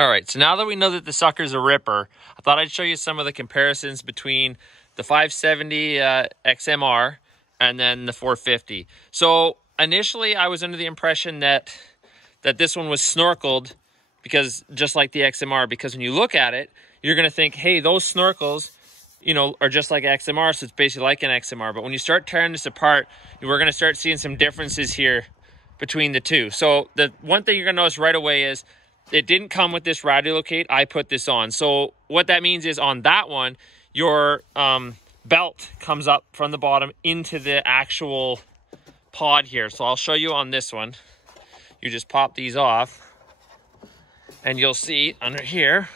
All right, so now that we know that the sucker's a ripper, I thought I'd show you some of the comparisons between the 570 XMR and then the 450. So initially I was under the impression that this one was snorkeled because just like the XMR, because when you look at it, you're going to think, hey, those snorkels, you know, are just like XMR, so it's basically like an XMR. But when you start tearing this apart, we're going to start seeing some differences here between the two. So the one thing you're going to notice right away is it didn't come with this Radiolocate. I put this on. So what that means is on that one, your belt comes up from the bottom into the actual pod here. So I'll show you on this one. You just pop these off and you'll see under here,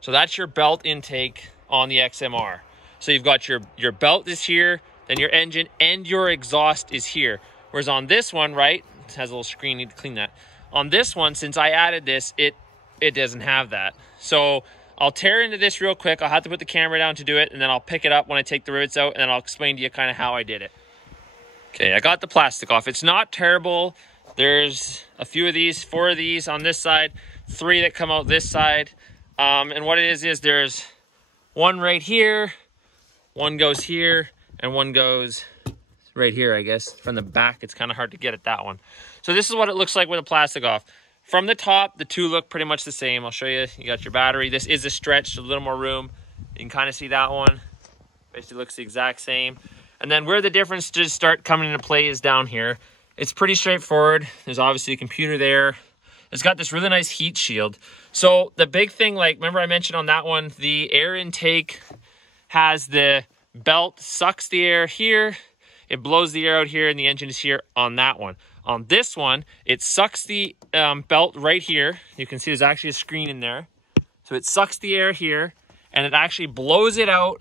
so that's your belt intake on the XMR. So you've got your belt is here, then your engine and your exhaust is here. Whereas on this one, right, it has a little screen, need to clean that. On this one, since I added this, it doesn't have that. So I'll tear into this real quick. I'll have to put the camera down to do it, and then I'll pick it up when I take the rivets out, and then I'll explain to you kind of how I did it. Okay, I got the plastic off. It's not terrible. There's a few of these, 4 of these on this side, 3 that come out this side. And what it is there's one right here, one goes here, and one goes right here, I guess. From the back, it's kind of hard to get at that one. So this is what it looks like with the plastic off. From the top, the two look pretty much the same. I'll show you. You got your battery. This is a stretch, so a little more room. You can kind of see that one. Basically looks the exact same. And then where the difference just start coming into play is down here. It's pretty straightforward. There's obviously a computer there. It's got this really nice heat shield. So the big thing, like, remember I mentioned on that one, the air intake has the belt sucks the air here. It blows the air out here, and the engine is here on that one. On this one, it sucks the belt right here. You can see there's actually a screen in there. So it sucks the air here, and it actually blows it out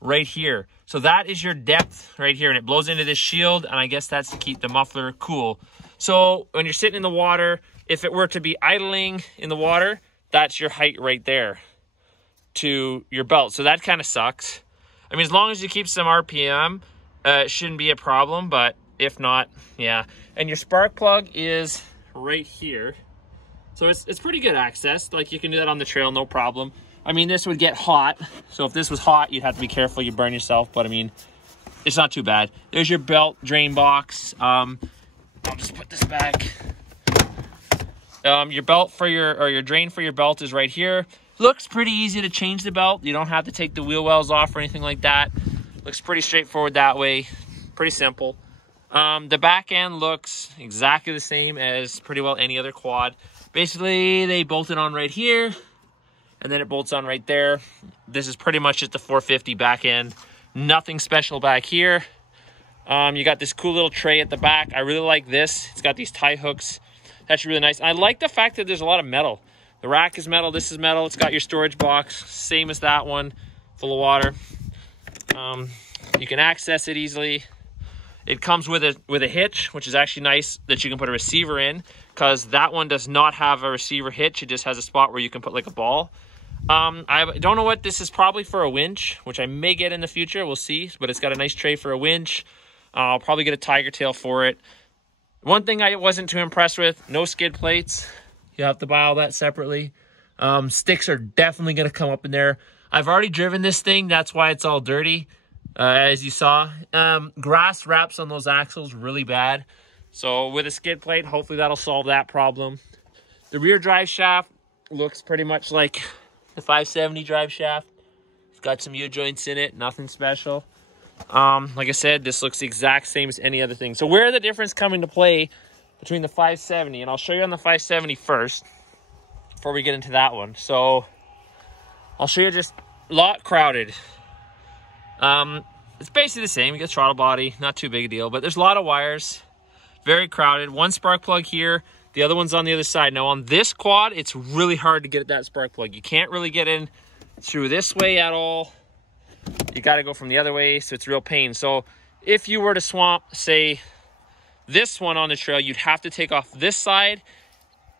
right here. So that is your depth right here, and it blows into this shield, and I guess that's to keep the muffler cool. So when you're sitting in the water, if it were to be idling in the water, that's your height right there to your belt. So that kind of sucks. I mean, as long as you keep some RPM, it shouldn't be a problem, but if not, yeah. And your spark plug is right here. So it's pretty good access. Like, you can do that on the trail, no problem. I mean, this would get hot. So if this was hot, you'd have to be careful, you burn yourself, but I mean, it's not too bad. There's your belt drain box. I'll just put this back. Your belt for your drain for your belt is right here. Looks pretty easy to change the belt. You don't have to take the wheel wells off or anything like that. Looks pretty straightforward that way. Pretty simple. The back end looks exactly the same as pretty well any other quad. Basically, they bolt it on right here, and then it bolts on right there. This is pretty much just the 450 back end. Nothing special back here. You got this cool little tray at the back. I really like this. It's got these tie hooks. That's really nice. I like the fact that there's a lot of metal. The rack is metal. This is metal. It's got your storage box, same as that one, full of water. You can access it easily. It comes with a hitch, which is actually nice that you can put a receiver in, because that one does not have a receiver hitch. It just has a spot where you can put like a ball. I don't know what this is, probably for a winch, which I may get in the future. We'll see, but it's got a nice tray for a winch. I'll probably get a tiger tail for it. One thing I wasn't too impressed with, no skid plates. You have to buy all that separately. Sticks are definitely going to come up in there. I've already driven this thing. That's why it's all dirty, as you saw. Grass wraps on those axles really bad. So with a skid plate, hopefully that'll solve that problem. The rear drive shaft looks pretty much like the 570 drive shaft. It's got some U-joints in it, nothing special. Like I said, this looks the exact same as any other thing. So where are the difference coming to play between the 570? And I'll show you on the 570 first before we get into that one. So I'll show you just a lot crowded. It's basically the same. You get throttle body, not too big a deal, but there's a lot of wires, very crowded. One spark plug here, the other one's on the other side. Now on this quad, it's really hard to get at that spark plug. You can't really get in through this way at all. You got to go from the other way, so it's real pain. So if you were to swamp, say, this one on the trail, you'd have to take off this side,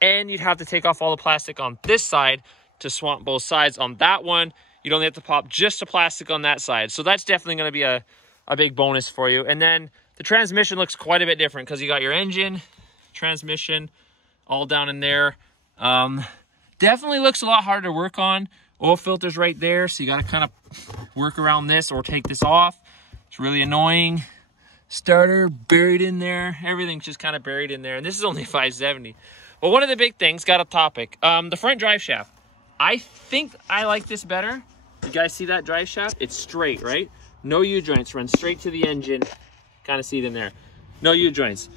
and you'd have to take off all the plastic on this side to swamp both sides. On that one, you'd only have to pop just the plastic on that side. So that's definitely going to be a big bonus for you. And then the transmission looks quite a bit different, because you got your engine, transmission. all down in there. Definitely looks a lot harder to work on. Oil filter's right there, so you got to kind of work around this or take this off. It's really annoying. Starter buried in there. Everything's just kind of buried in there. And this is only 570. But one of the big things, got a topic. The front drive shaft. I think I like this better. You guys see that drive shaft? It's straight, right? No U-joints. Run straight to the engine. Kind of see it in there. No U-joints.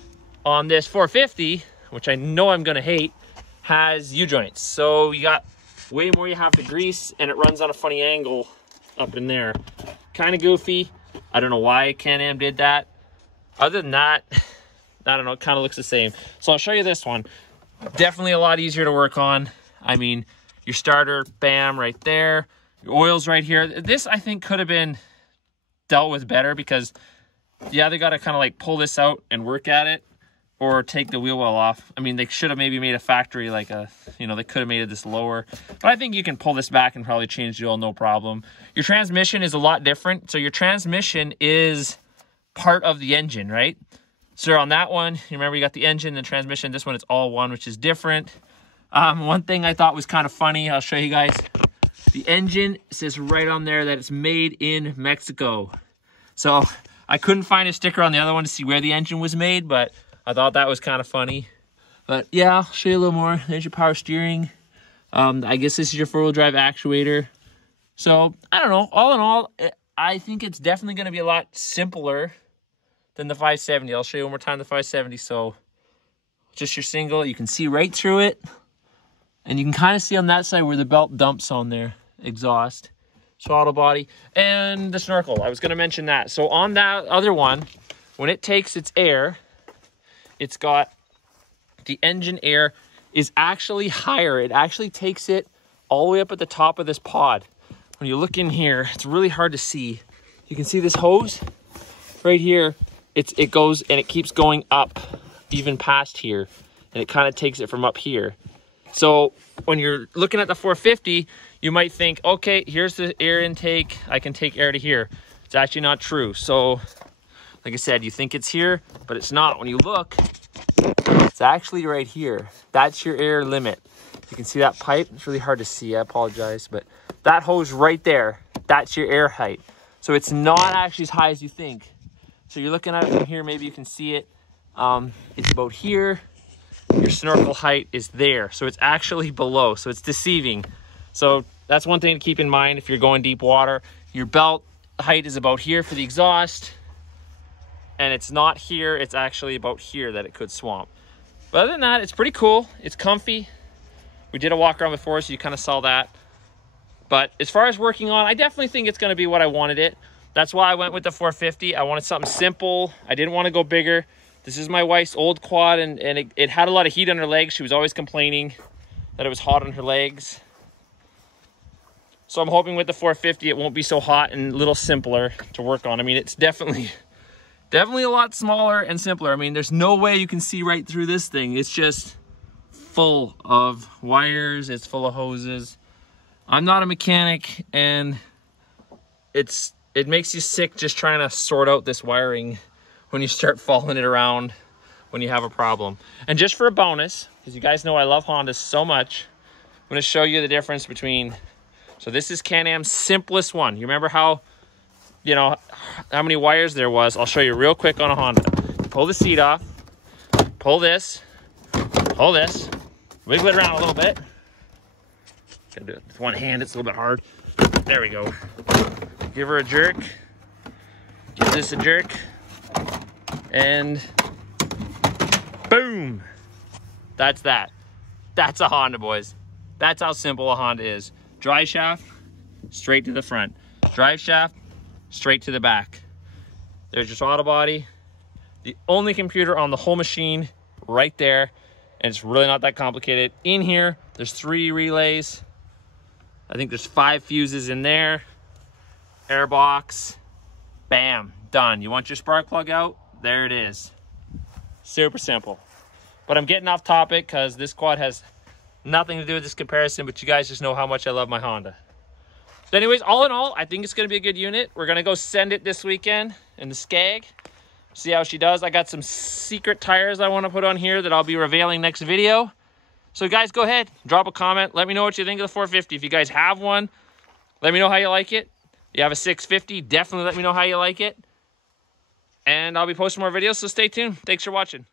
On this 450, which I know I'm going to hate, has U-joints. So you got way more you have to grease, and it runs on a funny angle up in there. Kind of goofy. I don't know why Can-Am did that. Other than that, I don't know, it kind of looks the same. So I'll show you this one. Definitely a lot easier to work on. I mean, your starter, bam, right there. Your oil's right here. This, I think, could have been dealt with better because, yeah, they got to kind of like pull this out and work at it or take the wheel well off. I mean, they should have maybe made a factory like a, you know, they could have made it this lower. But I think you can pull this back and probably change the oil, no problem. Your transmission is a lot different. So your transmission is part of the engine, right? So on that one, you remember you got the engine, the transmission. This one, it's all one, which is different. One thing I thought was kind of funny, I'll show you guys. The engine says right on there that it's made in Mexico. So I couldn't find a sticker on the other one to see where the engine was made, but I thought that was kind of funny. But yeah, I'll show you a little more. There's your power steering. I guess this is your four-wheel drive actuator. So I don't know. All in all, I think it's definitely going to be a lot simpler than the 570. I'll show you one more time the 570. So just your single. You can see right through it. And you can kind of see on that side where the belt dumps on there. Exhaust. Throttle body. And the snorkel. I was going to mention that. So on that other one, when it takes its air, it's got the engine air is actually higher. It actually takes it all the way up at the top of this pod. When you look in here, it's really hard to see. You can see this hose right here. It goes and it keeps going up even past here. And it kind of takes it from up here. So when you're looking at the 450, you might think, okay, here's the air intake. I can take air to here. It's actually not true. So like I said, you think it's here, but it's not. When you look, it's actually right here. That's your air limit. You can see that pipe. It's really hard to see. I apologize. But that hose right there, that's your air height. So it's not actually as high as you think. So you're looking at it from here. Maybe you can see it. It's about here. Your snorkel height is there. So it's actually below. So it's deceiving. So that's one thing to keep in mind if you're going deep water. Your belt height is about here for the exhaust. And it's not here. It's actually about here that it could swamp. But other than that, it's pretty cool. It's comfy. We did a walk around before, so you kind of saw that. But as far as working on, I definitely think it's going to be what I wanted it. That's why I went with the 450. I wanted something simple. I didn't want to go bigger. This is my wife's old quad, and it had a lot of heat on her legs. She was always complaining that it was hot on her legs. So I'm hoping with the 450, it won't be so hot and a little simpler to work on. I mean, it's definitely a lot smaller and simpler. I mean, there's no way you can see right through this thing. It's just full of wires. It's full of hoses. I'm not a mechanic, and it makes you sick just trying to sort out this wiring when you start following it around when you have a problem. And just for a bonus, because you guys know I love Hondas so much, I'm going to show you the difference between, so this is Can-Am's simplest one. You remember how, you know, how many wires there was? I'll show you real quick on a Honda. Pull the seat off, pull this, wiggle it around a little bit. Gotta do it with one hand, it's a little bit hard. There we go. Give her a jerk, give this a jerk, and boom. That's that. That's a Honda, boys. That's how simple a Honda is. Drive shaft, straight to the front. Drive shaft, straight to the back. There's your throttle body. The only computer on the whole machine right there. And it's really not that complicated. In here, there's 3 relays. I think there's 5 fuses in there. Air box. Bam, done. You want your spark plug out? There it is. Super simple. But I'm getting off topic because this quad has nothing to do with this comparison, but you guys just know how much I love my Honda. So anyways, all in all, I think it's going to be a good unit. We're going to go send it this weekend in the Skag. See how she does. I got some secret tires I want to put on here that I'll be revealing next video. So guys, go ahead, drop a comment. Let me know what you think of the 450. If you guys have one, let me know how you like it. You have a 650, definitely let me know how you like it. And I'll be posting more videos, so stay tuned. Thanks for watching.